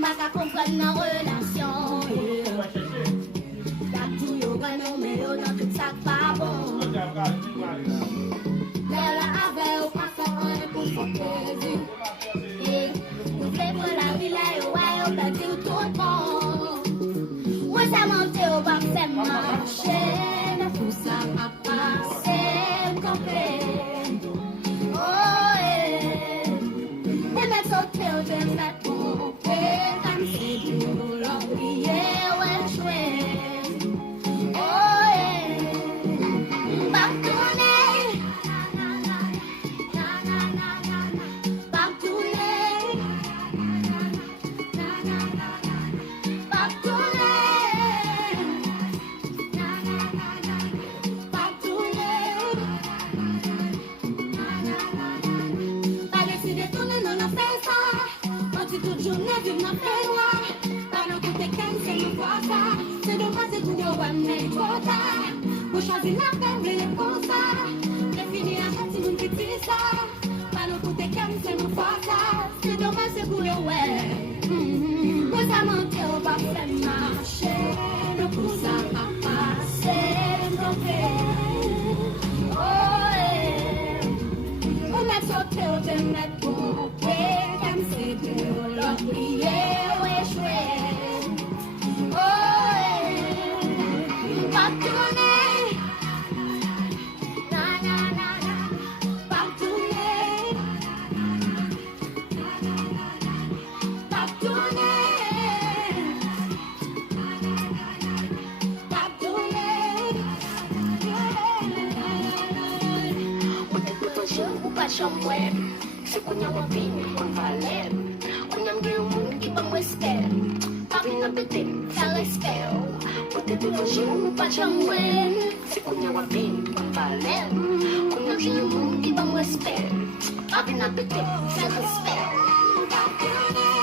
femme pas qu'à comprendre la relation. Y'a tout yo renommé dans tout ça pas bon. Mais là avec au passant on pour son plaisir. Et vous faites pour la vie là yo ouais on peut dire tout bon. Moi ça monte au bas c'est marché. Mais tout ça m'a passé compris. Oh yeah. Et mettre sauter au de mettre mon père comme si tout l'oublier ouais chouette. Oh yeah. Pas tourner. Pas tourner. Pas tourner. Pas tourner. Pas décider de tourner, non, non, fais ça. On dit toute journée, vivre dans fait noir. Pas non, tout est calme, c'est nous voir ça. C'est dommage, c'est tout, yo, ouais, mais trop tard. Vous choisissez la peine, mais les comme ça. Définir un petit monde qui dit ça. Pas non, tout est calme, c'est nous voir ça. C'est dommage, c'est pour le ouais. Vous ça monte, on va faire marcher. Le coup, ça va passer, oh, yeah. On a sauté au de mettre pour comme c'est de l'oublier ou échouer. Oh, yeah. Pas tourner. Na, na, na, na. Pas tourner. Pas tourner. Pas tourner. On est potentiel ou pas chambre. C'est qu'on y a un film, qu'on va l'air. On a un monde qui va me respect. Pas une appétit, ça respect. On est potentiel ou pas chambre. C'est qu'on y a un film, qu'on va l'air. On a un monde qui va me respect. Pas une appétit, ça respect. Pas tourner.